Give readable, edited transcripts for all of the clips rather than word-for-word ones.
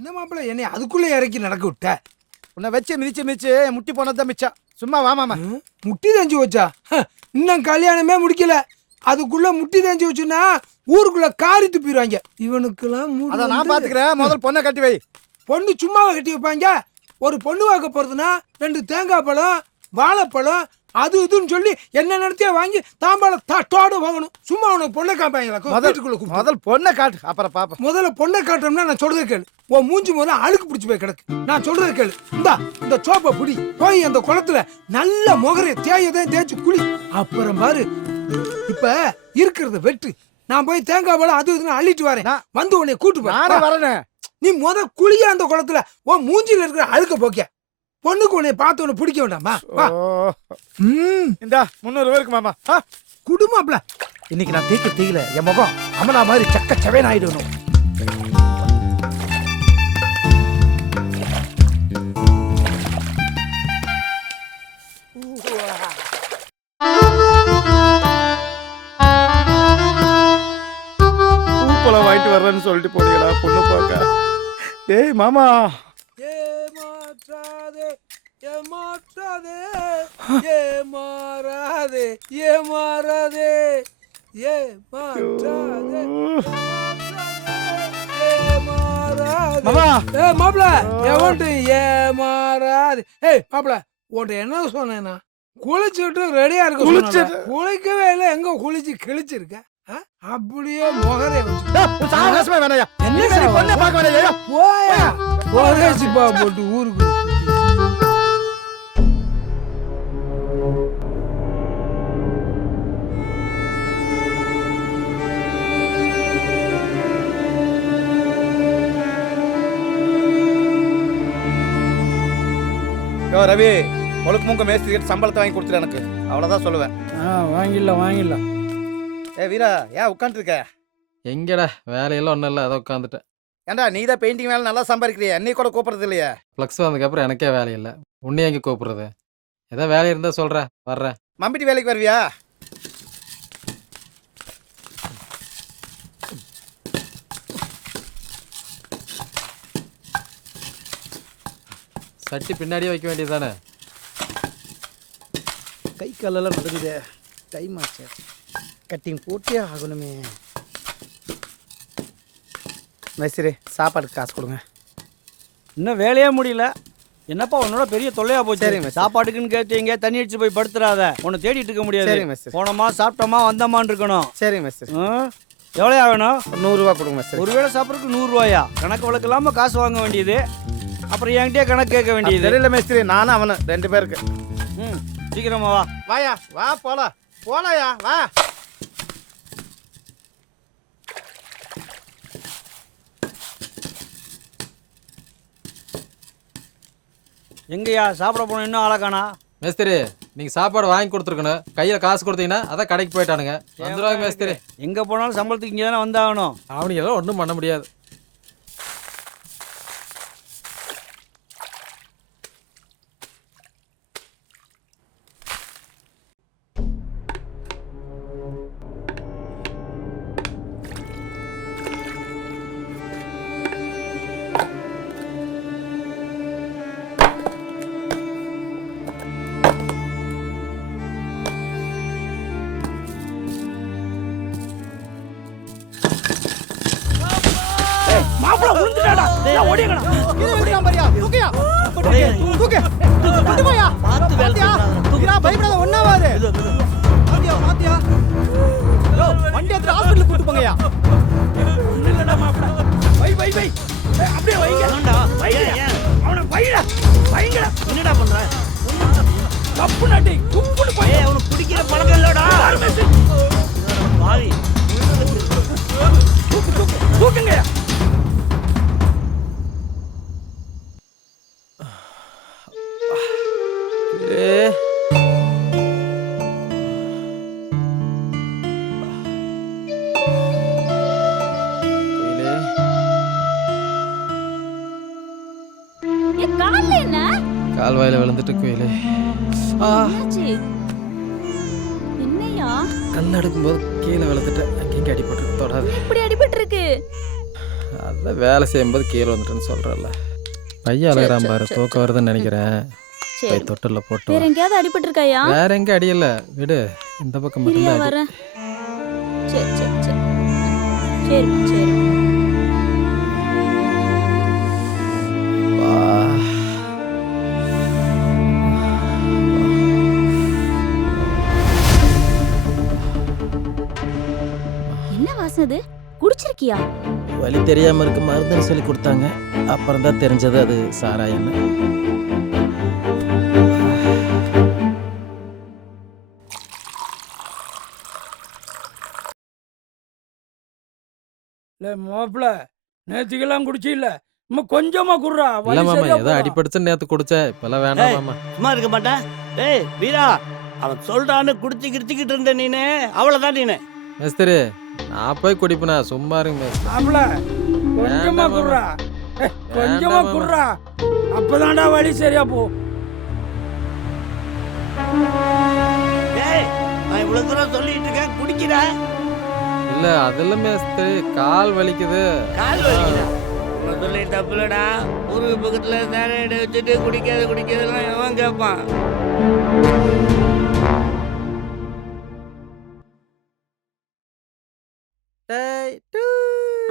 என்ன மாப்பிள்ள என்னை அதுக்குள்ளே இறக்கி நடக்க விட்ட? உன்னை வச்சு மிதிச்சு முட்டி போனதான் மிச்சம். சும்மா வா மாமா. முட்டி தேஞ்சு வச்சா? இன்னும் கல்யாணமே முடிக்கல, அதுக்குள்ள முட்டி தேஞ்சு வச்சுன்னா ஊருக்குள்ள காரி துப்பிடுவாங்க. இவனுக்கெல்லாம் அதை நான் பாத்துக்கிறேன். முதல் பொண்ணை கட்டி வை. பொண்ணு சும்மாவை கட்டி வைப்பாங்க? ஒரு பொண்ணு வாக்க போறதுன்னா 2 தேங்காய் பழம், வாழைப்பழம், அது இதுன்னு சொல்லி என்ன நடத்தியா வாங்கி தாம்பாளம் தட்டோட வாங்கணும். சும்மா உனக்கு பொண்ணை காப்பாங்களா? முதல் பொண்ணை காட்டு, அப்புறம் பாப்பா. முதல்ல பொண்ணை காட்டோம்னா நான் சொல்றதை கேளு. உன் மூஞ்சி முதல்ல அழுக்கு பிடிச்சி போய் கிடக்கு. நான் சொல்றதை கேளு. இந்த சோப்பை பிடி, போய் அந்த குளத்துல நல்ல முகரை தேயதான் தேய்ச்சி குளி. அப்புறம் பாரு, இப்ப இருக்கிறத வெட்டு. நான் போய் தேங்காய் பழம் அது இதுன்னு அள்ளிட்டு வரேன். வந்து உன்னை கூட்டு வரேன். நீ குளிய அந்த குளத்துல உன் மூஞ்சில இருக்கிற அழுக்க போக்க. பொண்ணுக்கு உன்னை பார்த்து உன்னை பிடிக்க வேண்டாமா? இந்த 300 பேருக்கு மாமா குடும்பம்ல. இன்னைக்கு நான் தீக்கல என் முகம் அமலா மாதிரி சக்க செவன் ஆயிடணும். பூப்பழம் வாங்கிட்டு வர்றேன்னு சொல்லிட்டு போனீங்களா பொண்ணு பார்க்க? ஏய் மாமா, ஏமாற்றாதே ஏமாற்றாதே ஏமாறாதே ஏமாறாதே ஏமாற்றாதே ஏமாறாதே. மாமா மாப்பிள எவன்ட்டு ஏமாறாதே. ஏய் மாப்பிள, உன்ட்ட என்ன சொன்னேன்னா குளிச்சுட்டு ரெடியா இருக்க. குளிக்கவே இல்லை. எங்க குளிச்சு கிழிச்சிருக்க? அப்படியே முகரே போயா போரேசிப்பா போட்டு ஊருக்கு. ரவி, ஒழுக்கு மூங்க மேஸ்திரி கிட்ட சம்பளத்தை வாங்கி கொடுத்துரு எனக்கு. அவ்வளவுதான் சொல்லுவேன். வாங்கிடலாம். ஏ வீரா, ஏன் உட்காந்துருக்க? எங்கடா வேலையெல்லாம் ஒன்றும் இல்லை, அதை உட்காந்துட்டேன். ஏண்டா நீ தான் பெயிண்டிங் வேலை நல்லா சம்பாதிக்கிறியா? என்னை கூட கூப்பிடுறது இல்லையா? ஃப்ளக்ஸ் வந்ததுக்கப்புறம் எனக்கே வேலை இல்லை, உன்னையும் எங்கே கூப்பிடுறது? ஏதாவது வேலை இருந்தால் சொல்கிறேன், வர்றேன். மம்பிட்டி வேலைக்கு வருவியா? சட்டி பின்னாடியே வைக்க வேண்டியது தானே? கை காலெல்லாம் நடக்குது. டைம் ஆச்சு, கட்டிங் போட்டே ஆகணுமே. மேஸ்திரி, சாப்பாடுக்கு காசு கொடுங்க. இன்னும் வேலையே முடியல. என்னப்பா உன்னோட பெரிய தொல்லையா போச்சு? சரிங்க. சாப்பாட்டுக்குன்னு கேட்டீங்க, தண்ணி அடிச்சு போய் படுத்துறாத. உன்னை தேடிட்டு இருக்க முடியாது. சரிங்க மேஸ்திரி. போனோமா சாப்பிட்டோமா வந்தோமான்னு இருக்கணும். சரிங்க மேஸ்திரி. எவ்வளோ வேணும்? 100 ரூபா கொடுங்க மேஸ்திரி. ஒரு வேளை சாப்பிட்றதுக்கு 100 ரூபாயா? கணக்கு வழக்கு இல்லாமல் காசு வாங்க வேண்டியது, அப்புறம் என்கிட்டயே கணக்கு கேட்க வேண்டியது. தெரியல மேஸ்திரி, நானும் அவனு 2 பேருக்கு. சீக்கிரமா வா. வாயா வா, போலாயா வா. எங்கயா சாப்பிட போனோம்? இன்னும் ஆளக்கானா? மேஸ்திரி, நீங்கள் சாப்பாடு வாங்கி கொடுத்துருக்கணும். கையில் காசு கொடுத்தீங்கன்னா அதான் கடைக்கு போயிட்டானுங்க. வந்துடுவாங்க மேஸ்திரி. எங்கே போனாலும் சம்பளத்துக்கு இங்கே தானே வந்தாகணும். அவனுக்கு எல்லாம் ஒன்றும் பண்ண முடியாது. மாப்பிள உளுந்துட்டாடா. ஓடிங்கடா. கீழ விடுறான் பாரியா. தூக்கியா. தூக்கு. கொண்டு போயா. பார்த்து வேலையா. வீரா பயப்படாத, ஒண்ணாவாது. மாத்தியா. யோ, வண்டி எடுத்து ஹாஸ்பிடலுக்கு கூட்டி போங்கயா. இல்லடா மாப்பிள. வை. அப்படியே வைங்க. ஏண்டா? வைங்க. அவனை வைடா. வைங்கடா. என்னடா பண்ற? தப்பு நாட்டி. குப்புடு போய். அவனை குடிக்கிற பழக்கம் இல்லடா. வாவி. தூக்குங்க. கால்வாயில விழுந்துட்டு குயிலே. என்னையா? கல் அடுக்கும் போது கீழே விழுந்துட்டு அங்கேயும் அடிபட்டு தொடாது. இப்படி அடிபட்டு இருக்கு. அதான் வேலை செய்யும்போது கீழே வந்துட்டுன்னு சொல்கிறல்ல. பையன் அழகிறான் பாரு, தூக்கம் வருதுன்னு நினைக்கிறேன். சரி போய் தொட்டில் போட்டு வேற வா. எங்கேயாவது அடிபட்டு இருக்காயா? வேற எங்கே அடியல, விடு. இந்த பக்கம் இல்லையா மட்டும்தான் அடி. வரேன். சரி சரி சரி சரிம்மா சரி. வா. என்ன வாசம் அது? குடிச்சிருக்கியா? வலி தெரியாமல் இருக்க மருந்துன்னு சொல்லி கொடுத்தாங்க. அப்புறம் தான் தெரிஞ்சது அது சாராயன்னு. இல்ல மாப்பிள நேத்துக்கெல்லாம் குடிச்சு இல்ல நம்ம கொஞ்சமா குடுறா இல்லை வலி மாமா, சரியா ஏதோ போகும். அடிபடுச்சுன்னு நேற்று குடிச்சேன். இப்போல்லாம் வேண்டாம் மாமா. சும்மா இருக்க மாட்டேன். டேய் வீரா, அவன் சொல்றான்னு குடிச்சு கிடிச்சிக்கிட்டு இருந்த நீனு, அவ்வளவுதான் நீனு. மேஸ்திரி, நான் போய் குடிப்பேனா? சும்மா இருங்க மேஸ்திரி. மாப்பிள கொஞ்சமா வேண்டாம் குடுறா. கொஞ்சமா வேண்டாம் மாமா. குடுறா. அப்பதான்டா வலி சரியா போகும். டேய், நான் இவ்வளவு தூரம் சொல்லிட்டு இருக்கேன், குடிக்கிற. இல்லை அதெல்லாம் மேஸ்திரி, கால் வலிக்குது. கால் வலிக்குதா? உன்னை சொல்லி தப்புலடா. ஊருக்கு பக்கத்துல சாரையிட வச்சுட்டு குடிக்காதெல்லாம் எவன் கேட்பான்?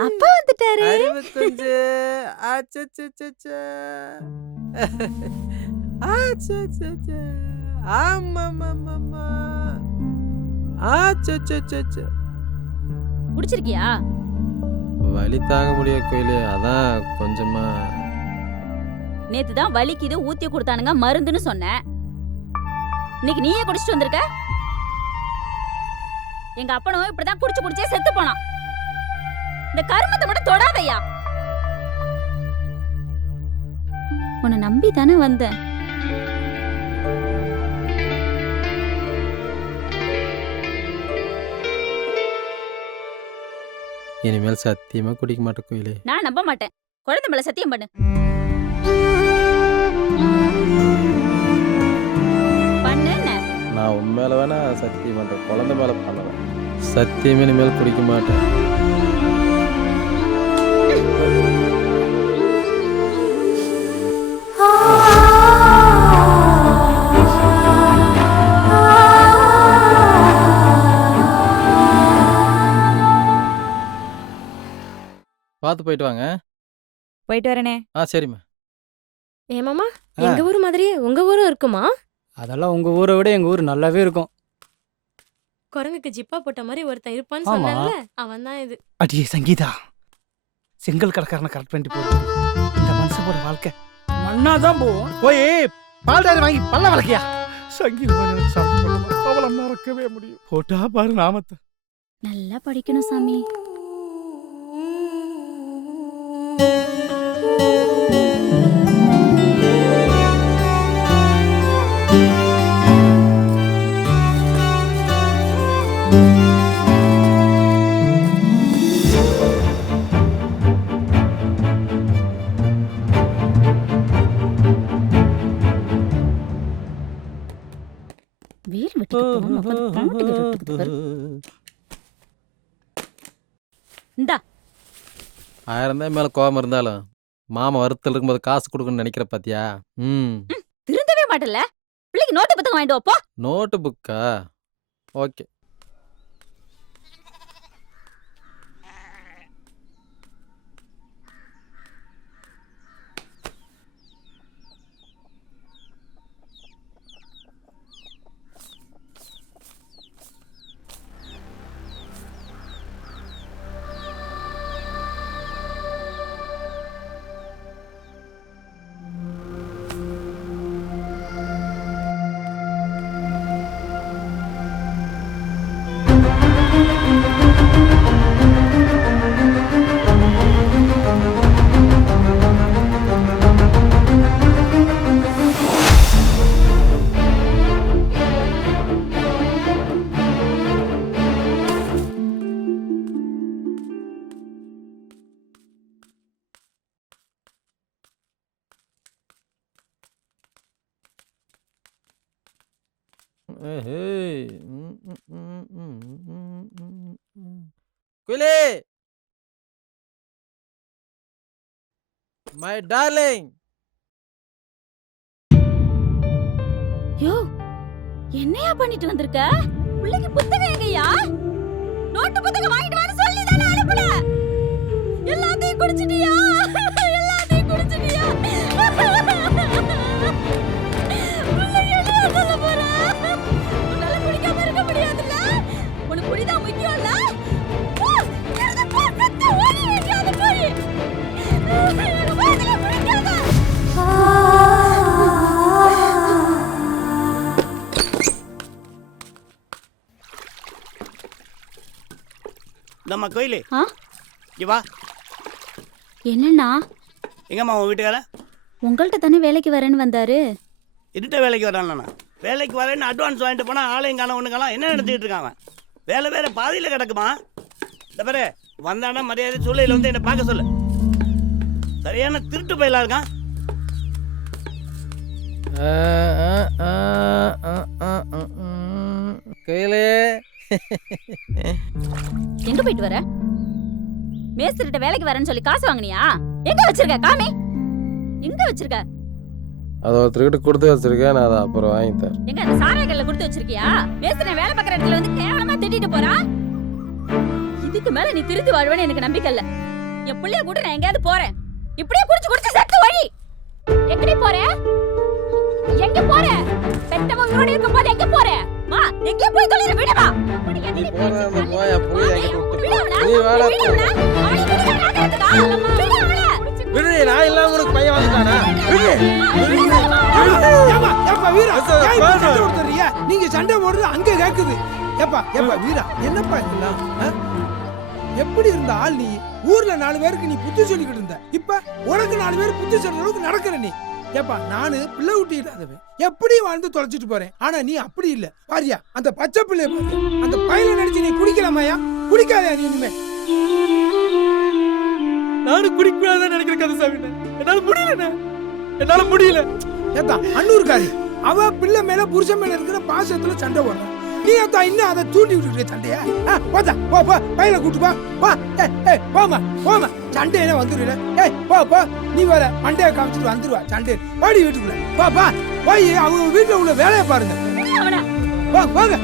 அப்பா வந்துட்டாரு. அறிவு குஞ்சு. குடிச்சிருக்கியா? வலி தாங்க முடியும் கோயிலு, அதான் கொஞ்சமா. நேத்து தான் வலிக்குது ஊத்தி கொடுத்தானுங்க மருந்துன்னு சொன்னேன். இன்னைக்கு நீயே குடிச்சிட்டு வந்திருக்க. எங்க அப்பனும் இப்படிதான் குடிச்சு குடிச்சே செத்து போனான். இந்த கருமத்தை மட்டும் தொடாதையா. உன்னை நம்பி தானே வந்தேன். இனிமேல் சத்தியமா குடிக்க மாட்டேன் கோயிலு. நான் நம்ப மாட்டேன். குழந்தை மேல சத்தியம் பண்ணு. பண்ணு. நான் உண்மையில வேணா சத்தியம் பண்றேன், குழந்தை மேல பண்ணல. சத்தியமே இனிமேல் குடிக்க மாட்டேன். பார்த்து போயிட்டு வாங்க. போயிட்டு வரேனே. சரிம்மா. ஏமாமா, எங்க ஊர் மாதிரியே உங்க ஊரும் இருக்குமா? அதெல்லாம் உங்க ஊரை விட எங்க ஊர் நல்லாவே இருக்கும். குரங்குக்கு ஜிப்பா போட்ட மாதிரி ஒருத்தன் இருப்பான்னு ஆமா. சொன்னேன்ல, அவன் தான் இது. அடியே சங்கீதா, செங்கல் கடைக்காரனை கரெக்ட் பண்ணிட்டு போகுது இந்த மனுஷனோட வாழ்க்கை. மண்ணாதான் போகும். போய் பால்டாரி வாங்கி பல்ல வளர்க்கியா. சங்கீதம் அவளை மறக்கவே முடியும். போட்டா பாரு நாமத்தை. நல்லா படிக்கணும் சாமி. வீல் விட்டுட்டு போகாம உட்கார்ந்து பாட்டு கேட்டுட்டு இருக்குது பாரு. இந்தா 1000 தான் மேல கோபம் இருந்தாலும் மாமா வருத்தல் இருக்கும்போது காசு கொடுக்கணும்னு நினைக்கிற பாத்தியா? திருந்தவே மாட்டல. பிள்ளைக்கு நோட்டு புத்தகம் வாங்கிட்டு வாப்பா. நோட்டு புக்கா? ஓகே. குயிலே, மை டார்லிங். யோ என்னையா பண்ணிட்டு வந்திருக்க? பிள்ளைக்கு புத்தகம் எங்கயா? நோட்டு புத்தகம் வாங்கிட்டு வான்னு சொல்லி தானே அனுப்புன. எல்லாத்தையும் குடிச்சிட்டியா? எல்லாத்தையும் குடிச்சிட்டியா? பிள்ளைக்கு என்ன சொல்ல போற? உன்னால குடிக்காம இருக்க முடியாதுல்ல? உனக்கு குடிதான் முக்கியம்ல? போ, இருந்து போ, செத்து ஓடி எங்கேயாவது போய். எனக்கு வாதிக்க பிடிக்காத. நம்ம கோயிலு ஆ? இங்க வா. என்னண்ணா எங்கம்மா உன் வீட்டுக்கார? உங்கள்கிட்ட தானே வேலைக்கு வரேன்னு வந்தாரு. இருட்ட வேலைக்கு வரானா? வேலைக்கு வரேன்னு அட்வான்ஸ் வாங்கிட்டு போனா ஆளையும் காண ஒண்ணுங்களாம் என்ன நடத்திட்டு இருக்காங்க? வேலை வேற பாதியில கிடக்குமா? இந்த பாரு வந்தானா மரியாதை சூழ்நிலையில வந்து என்ன பார்க்க சொல்லு. சரியான திருட்டு பயிலா இருக்கான். கையிலே எங்க போயிட்டு வர? மேஸ்திரிட்ட வேலைக்கு வரேன்னு சொல்லி காசு வாங்குனியா? எங்க வச்சிருக்க? காமி, எங்க வச்சிருக்க? அதை ஒருத்தர்கிட்ட கொடுத்து வச்சிருக்கேன், நான் அதை அப்புறம் வாங்கி தரேன். எங்க அந்த சாராயக்கல்ல கொடுத்து வச்சிருக்கியா? மேஸ்திரி வேலை பார்க்குற இடத்துல வந்து கேவலமா திட்டிட்டு போறா. இதுக்கு மேல நீ திருத்தி வாழ்வேன்னு எனக்கு நம்பிக்கை இல்ல. என் பிள்ளைய கூட நான் எங்கேயாவது போறேன். இப்படியே குடிச்சு குடிச்சு செத்து வழி. எங்கடி போற? எங்க போற? பெத்தவங்க உயிரோட இருக்கும்போது எங்க போற? மா, எங்க போய் தொலைற விடுமா? நீ போறதா இருந்தா போய் என் புள்ளைய என்கிட்ட விட்டு. நீ வேலை விடு. நான் இல்லாம உனக்கு பையன் வந்துட்டானா? விடு. ஏப்பா, ஏப்பா வீரா, ஏன் இப்படி சண்டை போடுறீங்க? நீங்க சண்டை போடுறது அங்க கேக்குது. ஏப்பா ஏப்பா வீரா, என்னப்பா இதெல்லாம்? எப்படி இருந்த ஆள் நீ? ஊர்ல 4 பேருக்கு நீ புத்தி சொல்லிக்கிட்டு இருந்த. இப்ப உனக்கு 4 பேர் புத்தி சொல்ற அளவுக்கு நடக்கிற நீ. ஏப்பா நானு பிள்ளை ஊட்டி இல்லாதவன், எப்படி வாழ்ந்து தொலைச்சிட்டு போறேன். ஆனா நீ அப்படி இல்ல. பாரியா அந்த பச்சை பிள்ளைய பாரு. அந்த பையனை நினைச்சு நீ குடிக்கலாமாயா? குடிக்காதயா நீ இனிமே? நானும் குடிக்கூடாதான் நினைக்கிறேன் கந்தசாமி. என்னால முடியல, என்னால முடியல. ஏத்தா அன்னூர்காரி அவ பிள்ளை மேல புருஷன் மேல இருக்கிற பாசத்துல சண்டை போடுறான். நீ ஏத்தா இன்னும் அதை தூண்டி விட்டுட்டு சண்டையா? போதா போ போ, பையனை கூட்டு போ. போ போமா போமா, சண்டையில வந்துருல. போ போ, நீ வர மண்டையை காமிச்சிட்டு வந்துருவா சண்டை. பாடி வீட்டுக்குள்ள போ பா, போய் அவங்க வீட்டுல உள்ள வேலையை பாருங்க. போங்க.